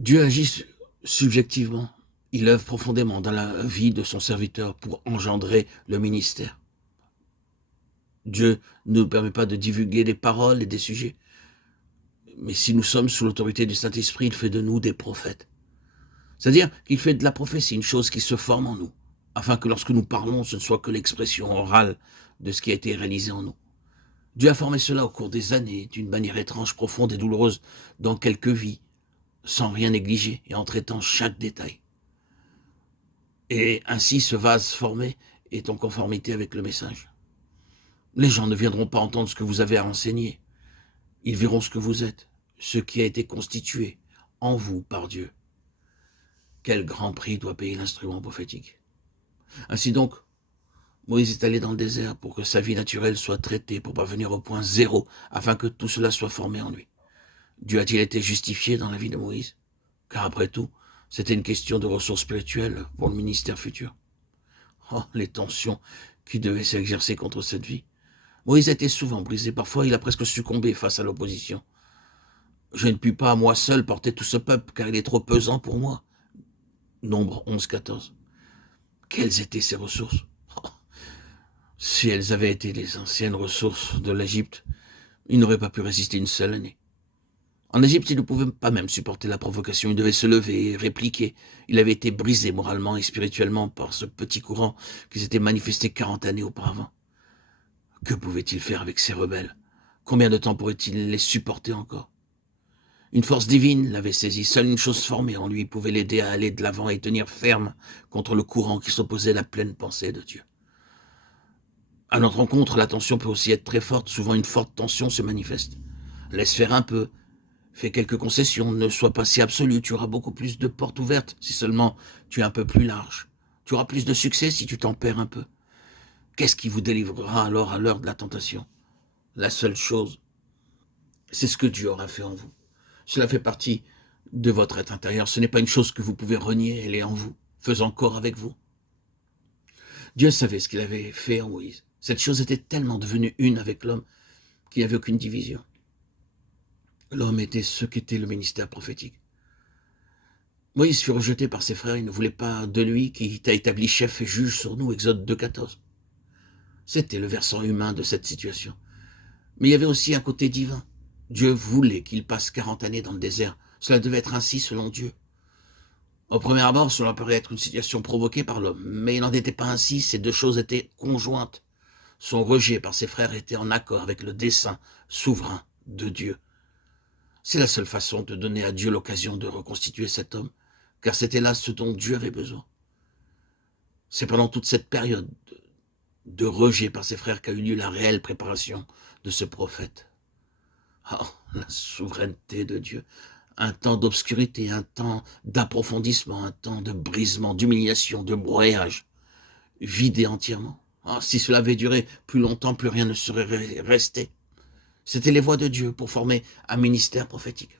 Dieu agit subjectivement. Il œuvre profondément dans la vie de son serviteur pour engendrer le ministère. Dieu ne nous permet pas de divulguer des paroles et des sujets, mais si nous sommes sous l'autorité du Saint-Esprit, il fait de nous des prophètes. C'est-à-dire qu'il fait de la prophétie une chose qui se forme en nous, afin que lorsque nous parlons, ce ne soit que l'expression orale de ce qui a été réalisé en nous. Dieu a formé cela au cours des années, d'une manière étrange, profonde et douloureuse, dans quelques vies, sans rien négliger et en traitant chaque détail. Et ainsi, ce vase formé est en conformité avec le message. Les gens ne viendront pas entendre ce que vous avez à enseigner. Ils verront ce que vous êtes, ce qui a été constitué en vous par Dieu. Quel grand prix doit payer l'instrument prophétique. Ainsi donc, Moïse est allé dans le désert pour que sa vie naturelle soit traitée, pour parvenir au point zéro, afin que tout cela soit formé en lui. Dieu a-t-il été justifié dans la vie de Moïse? Car après tout, c'était une question de ressources spirituelles pour le ministère futur. Oh, les tensions qui devaient s'exercer contre cette vie. Moïse a été souvent brisé, parfois il a presque succombé face à l'opposition. Je ne puis pas, moi seul, porter tout ce peuple, car il est trop pesant pour moi. Nombre 11-14. Quelles étaient ses ressources? Oh, si elles avaient été les anciennes ressources de l'Égypte, il n'aurait pas pu résister une seule année. En Égypte, il ne pouvait pas même supporter la provocation, il devait se lever et répliquer. Il avait été brisé moralement et spirituellement par ce petit courant qui s'était manifesté 40 années auparavant. Que pouvait-il faire avec ces rebelles? Combien de temps pourrait-il les supporter encore? Une force divine l'avait saisi, seule une chose formée en lui pouvait l'aider à aller de l'avant et tenir ferme contre le courant qui s'opposait à la pleine pensée de Dieu. À notre rencontre, la tension peut aussi être très forte, souvent une forte tension se manifeste. Laisse faire un peu, fais quelques concessions, ne sois pas si absolu, tu auras beaucoup plus de portes ouvertes si seulement tu es un peu plus large. Tu auras plus de succès si tu t'en perds un peu. Qu'est-ce qui vous délivrera alors à l'heure de la tentation? La seule chose, c'est ce que Dieu aura fait en vous. Cela fait partie de votre être intérieur. Ce n'est pas une chose que vous pouvez renier, elle est en vous, faisant corps avec vous. Dieu savait ce qu'il avait fait en Moïse. Cette chose était tellement devenue une avec l'homme qu'il n'y avait aucune division. L'homme était ce qu'était le ministère prophétique. Moïse fut rejeté par ses frères, ils ne voulaient pas de lui qui t'a établi chef et juge sur nous, Exode 2,14. C'était le versant humain de cette situation. Mais il y avait aussi un côté divin. Dieu voulait qu'il passe 40 années dans le désert. Cela devait être ainsi selon Dieu. Au premier abord, cela paraît être une situation provoquée par l'homme, mais il n'en était pas ainsi, ces deux choses étaient conjointes. Son rejet par ses frères était en accord avec le dessein souverain de Dieu. C'est la seule façon de donner à Dieu l'occasion de reconstituer cet homme, car c'était là ce dont Dieu avait besoin. C'est pendant toute cette période de rejet par ses frères qu'a eu lieu la réelle préparation de ce prophète. Oh, la souveraineté de Dieu. Un temps d'obscurité, un temps d'approfondissement, un temps de brisement, d'humiliation, de broyage, vidé entièrement. Oh, si cela avait duré plus longtemps, plus rien ne serait resté. C'était les voies de Dieu pour former un ministère prophétique.